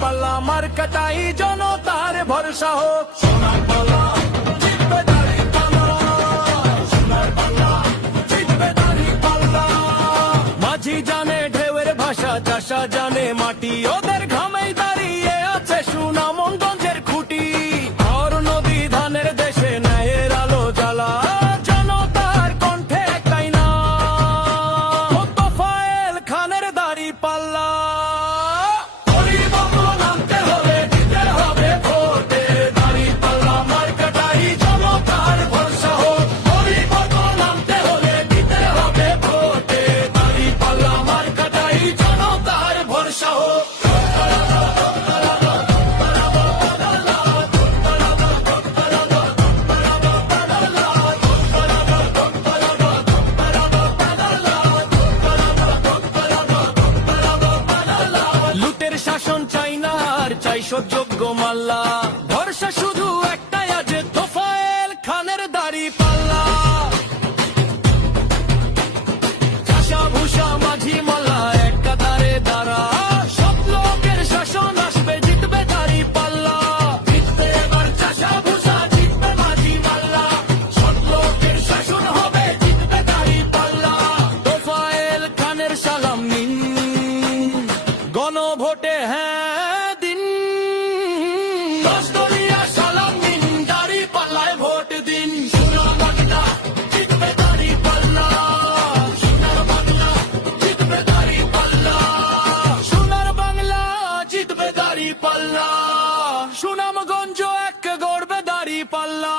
পাল্লা মার্কাটাই জনতার ভরসা হোক। সোনার বাংলা জিতবে দাঁড়িপাল্লা, সোনার বাংলা জিতবে দাঁড়িপাল্লা। মাঝি জানে ঢেউয়ের ভাষা, চাষা জানে মাটি, ওদের ঘামেই দাঁড়িয়ে আছে সুনামগঞ্জের খুঁটি। আর নদী ধানের দেশে ন্যায়ের আলো জ্বালা, জনতার কণ্ঠে একটাই নাম, ও তোফায়েল খানের দাঁড়িপাল্লা। পরিবর্তন আনতে হলে দিতে হবে ভোটে, দাঁড়িপাল্লা মার্কাটাই জনতার ভরসা হোক। পরিবর্তন আনতে হলে দিতে হবে ভোটে, দাঁড়িপাল্লা মার্কাটাই জনতার ভরসা হোক। লুটের শাসন চাই না আর চাই সহ্যযোগ্য মাল্লা, ভরসা শুধু একটাই আছে তোফায়েল খানের দাঁড়িপাল্লা। চাষা ভুষা মাঝি মাল্লা এক কাতারে দাঁড়া, সব লোকের শাসন আসবে জিতবে দাঁড়িপাল্লা। জিতবে এবার চাষা ভুষা, জিতবে মাঝি মাল্লা, সব লোকের শাসন হবে জিতবে দাঁড়িপাল্লা। তোফায়েল খানের সালাম নিন, গণভোটে হ্যাঁ দিন। দশদলিয়া সালাম নিন, দাঁড়িপাল্লায় ভোট দিন। সোনার বাংলা জিতবে দাঁড়িপাল্লা, সোনার বাংলা জিতবে দাঁড়িপাল্লা, সোনার বাংলা জিতবে দাঁড়িপাল্লা। সুনামগঞ্জ এক গড়বে দাঁড়িপাল্লা।